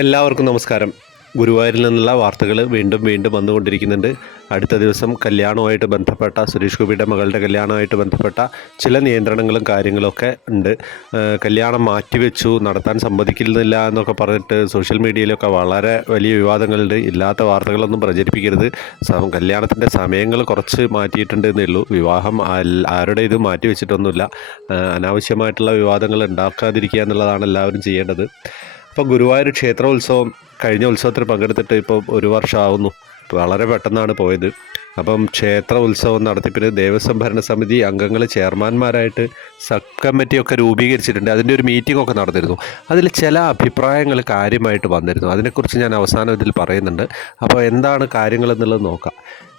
എല്ലാവർക്കും നമസ്കാരം. ഗുരുവായൂരിൽ നിന്നുള്ള വാർത്തകൾ വീണ്ടും വീണ്ടും വന്നുകൊണ്ടിരിക്കുന്നുണ്ട്. അടുത്ത ദിവസം കല്യാണവുമായിട്ട് ബന്ധപ്പെട്ട സുരേഷ് ഗോപിയുടെ മകളുടെ കല്യാണവുമായിട്ട് ബന്ധപ്പെട്ട ചില നിയന്ത്രണങ്ങളും കാര്യങ്ങളൊക്കെ ഉണ്ട്. കല്യാണം മാറ്റിവെച്ചു നടത്താൻ സമ്മതിക്കുന്നില്ല എന്നൊക്കെ പറഞ്ഞിട്ട് സോഷ്യൽ മീഡിയയിലൊക്കെ വളരെ വലിയ വിവാദങ്ങളുണ്ട്. ഇല്ലാത്ത വാർത്തകളൊന്നും പ്രചരിപ്പിക്കരുത്. കല്യാണത്തിന്റെ സമയങ്ങൾ കുറച്ച് മാറ്റിയിട്ടുണ്ട് എന്നേ ഉള്ളൂ വിവാഹം ആരുടെ ഇത് മാറ്റിവെച്ചിട്ടൊന്നുമില്ല. അനാവശ്യമായിട്ടുള്ള വിവാദങ്ങൾ ഉണ്ടാക്കാതിരിക്കുക എന്നുള്ളതാണ് എല്ലാവരും ചെയ്യേണ്ടത്. അപ്പോൾ ഗുരുവായൂർ ക്ഷേത്രോത്സവം കഴിഞ്ഞ ഉത്സവത്തിൽ പങ്കെടുത്തിട്ട് ഇപ്പോൾ ഒരു വർഷമാവുന്നു. വളരെ പെട്ടെന്നാണ് പോയത്. അപ്പം ക്ഷേത്ര ഉത്സവം നടത്തിപ്പിന് ദേവസ്വം ഭരണസമിതി അംഗങ്ങൾ ചെയർമാൻമാരായിട്ട് സബ് കമ്മിറ്റിയൊക്കെ രൂപീകരിച്ചിട്ടുണ്ട്. അതിന്റെ ഒരു മീറ്റിംഗ് ഒക്കെ നടന്നിരുന്നു. അതിൽ ചില അഭിപ്രായങ്ങൾ കാര്യമായിട്ട് വന്നിരുന്നു. അതിനെക്കുറിച്ച് ഞാൻ അവസാനം ഇതിൽ പറയുന്നുണ്ട്. അപ്പോൾ എന്താണ് കാര്യങ്ങൾ എന്നുള്ളത് നോക്കാം.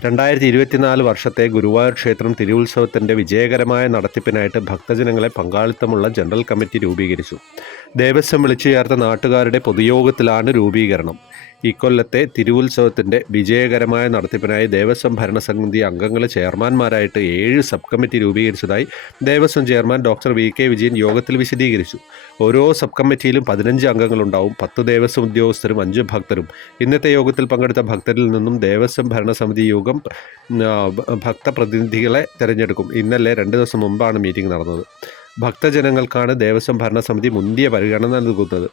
രണ്ടായിരത്തി ഇരുപത്തിനാല് വർഷത്തെ ഗുരുവായൂർ ക്ഷേത്രം തിരുവുത്സവത്തിന്റെ വിജയകരമായ നടത്തിപ്പിനായിട്ട് ഭക്തജനങ്ങളെ പങ്കാളിത്തമുള്ള ജനറൽ കമ്മിറ്റി രൂപീകരിച്ചു. ദേവസ്വം വിളിച്ചു ചേർത്ത നാട്ടുകാരുടെ പൊതുയോഗത്തിലാണ് രൂപീകരണം. ഇക്കൊല്ലത്തെ തിരുവുത്സവത്തിന്റെ വിജയകരമായ നടത്തിപ്പിനായി ദേവസ്വം ഭരണസമിതി അംഗങ്ങൾ ചെയർമാൻമാരായിട്ട് ഏഴ് sub committee രൂപീകരിച്ചതായി Devaswom chairman doctor V K Vijayan യോഗത്തിൽ വിശദീകരിച്ചു. ഓരോ സബ് കമ്മിറ്റിയിലും പതിനഞ്ച് അംഗങ്ങളുണ്ടാവും പത്ത് ദേവസ്വം ഉദ്യോഗസ്ഥരും അഞ്ച് ഭക്തരും. ഇന്നത്തെ യോഗത്തിൽ പങ്കെടുത്ത ഭക്തരിൽ നിന്നും ദേവസ്വം ഭരണസമിതി യോഗം ഭക്തപ്രതിനിധികളെ തിരഞ്ഞെടുക്കും. ഇന്നലെ രണ്ട് ദിവസം മുമ്പാണ് മീറ്റിംഗ് നടന്നത്. ഭക്തജനങ്ങൾക്കാണ് ദേവസ്വം ഭരണസമിതി മുന്തിയ പരിഗണന നൽകുന്നത്.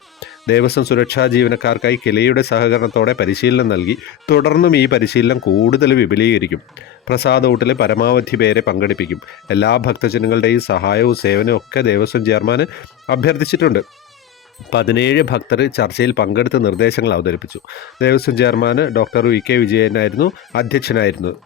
ദേവസ്വം സുരക്ഷാ ജീവനക്കാർക്കായി കിലയുടെ സഹകരണത്തോടെ പരിശീലനം നൽകി തുടർന്നും ഈ പരിശീലനം കൂടുതൽ വിപുലീകരിക്കും. പ്രസാദ പരമാവധി പേരെ പങ്കെടുപ്പിക്കും. എല്ലാ ഭക്തജനങ്ങളുടെയും സഹായവും സേവനവും ഒക്കെ ദേവസ്വം ചെയർമാൻ അഭ്യർത്ഥിച്ചിട്ടുണ്ട്. പതിനേഴ് ഭക്തർ ചർച്ചയിൽ പങ്കെടുത്ത് നിർദ്ദേശങ്ങൾ അവതരിപ്പിച്ചു. Devaswom chairman doctor V K വിജയനായിരുന്നു അധ്യക്ഷനായിരുന്നത്.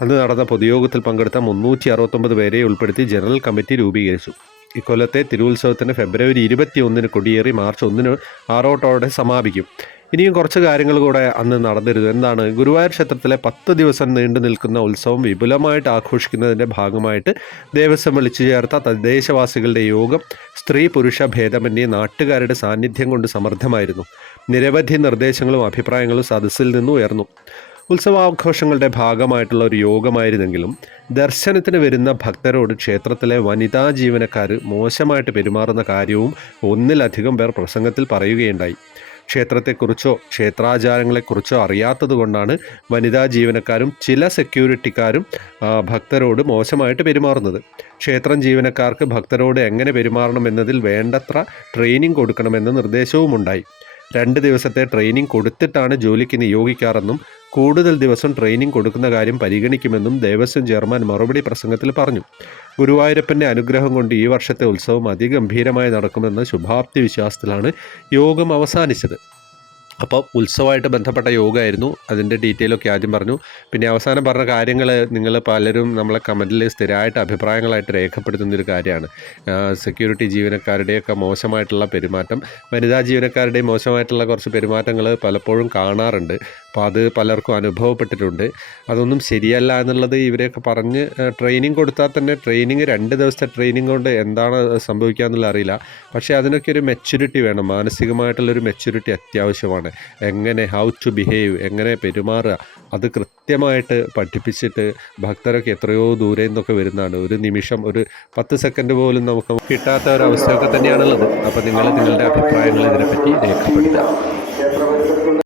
അന്ന് നടന്ന പൊതുയോഗത്തിൽ പങ്കെടുത്ത മുന്നൂറ്റി അറുപത്തൊമ്പത് പേരെ ഉൾപ്പെടുത്തി ജനറൽ കമ്മിറ്റി രൂപീകരിച്ചു. ഇക്കൊല്ലത്തെ തിരുവുത്സവത്തിന് ഫെബ്രുവരി ഇരുപത്തി ഒന്നിന് കൊടിയേറി മാർച്ച് ഒന്നിന് ആറോട്ടോടെ സമാപിക്കും. ഇനിയും കുറച്ച് കാര്യങ്ങൾ കൂടെ അന്ന് നടന്നിരുന്നു. എന്താണ്? ഗുരുവായൂർ ക്ഷേത്രത്തിലെ പത്ത് ദിവസം നീണ്ടു നിൽക്കുന്ന ഉത്സവം വിപുലമായിട്ട് ആഘോഷിക്കുന്നതിന്റെ ഭാഗമായിട്ട് ദേവസ്വം വിളിച്ചു ചേർത്ത തദ്ദേശവാസികളുടെ യോഗം സ്ത്രീ പുരുഷ ഭേദമന്യേ നാട്ടുകാരുടെ സാന്നിധ്യം കൊണ്ട് സമർത്ഥമായിരുന്നു. നിരവധി നിർദ്ദേശങ്ങളും അഭിപ്രായങ്ങളും സദസ്സിൽ നിന്ന് ഉയർന്നു. ഉത്സവാഘോഷങ്ങളുടെ ഭാഗമായിട്ടുള്ള ഒരു യോഗമായിരുന്നെങ്കിലും ദർശനത്തിന് വരുന്ന ഭക്തരോട് ക്ഷേത്രത്തിലെ വനിതാ ജീവനക്കാർ മോശമായിട്ട് പെരുമാറുന്ന കാര്യവും ഒന്നിലധികം പേർ പ്രസംഗത്തിൽ പറയുകയുണ്ടായി. ക്ഷേത്രത്തെക്കുറിച്ചോ ക്ഷേത്രാചാരങ്ങളെക്കുറിച്ചോ അറിയാത്തതുകൊണ്ടാണ് വനിതാ ജീവനക്കാരും ചില സെക്യൂരിറ്റിക്കാരും ഭക്തരോട് മോശമായിട്ട് പെരുമാറുന്നത്. ക്ഷേത്രം ജീവനക്കാർക്ക് ഭക്തരോട് എങ്ങനെ പെരുമാറണം എന്നതിൽ വേണ്ടത്ര ട്രെയിനിങ് കൊടുക്കണമെന്ന നിർദ്ദേശവുമുണ്ടായി. രണ്ട് ദിവസത്തെ ട്രെയിനിങ് കൊടുത്തിട്ടാണ് ജോലിക്ക് നിയോഗിക്കാറെന്നും കൂടുതൽ ദിവസം ട്രെയിനിങ് കൊടുക്കുന്ന കാര്യം പരിഗണിക്കുമെന്നും ദേവസ്വം ചെയർമാൻ മറുപടി പ്രസംഗത്തിൽ പറഞ്ഞു. ഗുരുവായൂരപ്പന്റെ അനുഗ്രഹം കൊണ്ട് ഈ വർഷത്തെ ഉത്സവം അതിഗംഭീരമായി നടക്കുമെന്ന ശുഭാപ്തി വിശ്വാസത്തിലാണ് യോഗം അവസാനിച്ചത്. അപ്പോൾ ഉത്സവമായിട്ട് ബന്ധപ്പെട്ട യോഗ യോഗമായിരുന്നു അതിന്റെ ഡീറ്റെയിലൊക്കെ ആദ്യം പറഞ്ഞു. പിന്നെ അവസാനം പറഞ്ഞ കാര്യങ്ങൾ നിങ്ങൾ പലരും നമ്മളെ കമന്റിൽ സ്ഥിരമായിട്ട് അഭിപ്രായങ്ങളായിട്ട് രേഖപ്പെടുത്തുന്ന ഒരു കാര്യമാണ്. സെക്യൂരിറ്റി ജീവനക്കാരുടെയൊക്കെ മോശമായിട്ടുള്ള പെരുമാറ്റം വനിതാ ജീവനക്കാരുടെയും മോശമായിട്ടുള്ള കുറച്ച് പെരുമാറ്റങ്ങൾ പലപ്പോഴും കാണാറുണ്ട്. അപ്പോൾ അത് പലർക്കും അനുഭവപ്പെട്ടിട്ടുണ്ട്. അതൊന്നും ശരിയല്ല എന്നുള്ളത് ഇവരെയൊക്കെ പറഞ്ഞ് ട്രെയിനിങ് കൊടുത്താൽ തന്നെ ട്രെയിനിങ് രണ്ട് ദിവസത്തെ ട്രെയിനിങ് കൊണ്ട് എന്താണ് സംഭവിക്കുക എന്നുള്ള അറിയില്ല. പക്ഷേ അതിനൊക്കെ ഒരു മെച്യൂരിറ്റി വേണം. മാനസികമായിട്ടുള്ളൊരു മെച്യൂരിറ്റി അത്യാവശ്യമാണ്. എങ്ങനെ ഹൗ ടു ബിഹേവ് എങ്ങനെ പെരുമാറുക അത് കൃത്യമായിട്ട് പഠിപ്പിച്ചിട്ട് ഭക്തരൊക്കെ എത്രയോ ദൂരെ നിന്നൊക്കെ വരുന്നതാണ്. ഒരു നിമിഷം ഒരു പത്ത് സെക്കൻഡ് പോലും നമുക്ക് കിട്ടാത്ത ഒരു അവസ്ഥയൊക്കെ തന്നെയാണുള്ളത്. അപ്പോൾ നിങ്ങൾ നിങ്ങളുടെ അഭിപ്രായങ്ങൾ ഇതിനെപ്പറ്റി രേഖപ്പെടുത്തുക.